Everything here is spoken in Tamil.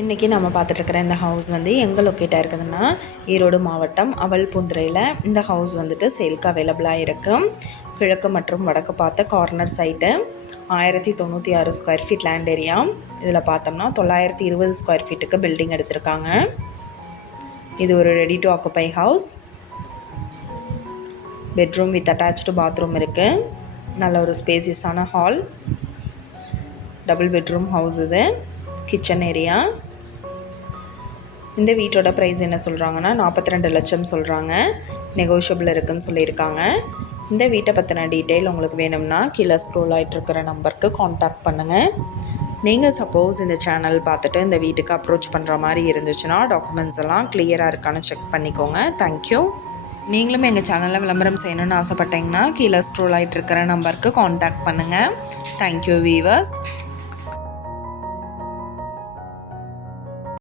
இன்றைக்கி நம்ம பார்த்துட்ருக்குற இந்த ஹவுஸ் வந்து எங்கே லொக்கேட்டாக இருக்குதுன்னா ஈரோடு மாவட்டம் அவல்பூந்துறையில் இந்த ஹவுஸ் வந்துட்டு சேல்க்கு அவைலபிளாக இருக்குது கிழக்கு மற்றும் வடக்கு பார்த்த கார்னர் சைட்டு ஆயிரத்தி தொண்ணூற்றி ஆறு ஸ்கொயர் ஃபீட் லேண்ட் ஏரியா இதில் பார்த்தோம்னா தொள்ளாயிரத்தி இருபது ஸ்கொயர் ஃபீட்டுக்கு பில்டிங் எடுத்திருக்காங்க. இது ஒரு ready to occupy house bedroom with attached bathroom இருக்குது நல்ல ஒரு ஸ்பேசியஸான ஹால் டபுள் பெட்ரூம் ஹவுஸ் இது. கிச்சன் ஏரியா இந்த வீட்டோட ப்ரைஸ் என்ன சொல்கிறாங்கன்னா நாற்பத்தி ரெண்டு லட்சம் சொல்கிறாங்க நெகோஷியபிள் இருக்குதுன்னு சொல்லியிருக்காங்க. இந்த வீட்டை பற்றின டீட்டெயில் உங்களுக்கு வேணும்னா கீழே ஸ்க்ரோல் ஆகிட்டுருக்கிற நம்பருக்கு காண்டாக்ட் பண்ணுங்கள் நீங்கள் சப்போஸ் இந்த சேனல் பார்த்துட்டு இந்த வீட்டுக்கு அப்ரோச் பண்ணுற மாதிரி இருந்துச்சுன்னா டாக்குமெண்ட்ஸ் எல்லாம் கிளியராக இருக்கான்னு செக் பண்ணிக்கோங்க. தேங்க்யூ நீங்களும் எங்கள் சேனலில் விளம்பரம் செய்யணும்னு ஆசைப்பட்டீங்கன்னா கீழே ஸ்க்ரோல் ஆகிட்டு இருக்கிற நம்பருக்கு காண்டாக்ட் பண்ணுங்கள் தேங்க்யூ வீவர்ஸ்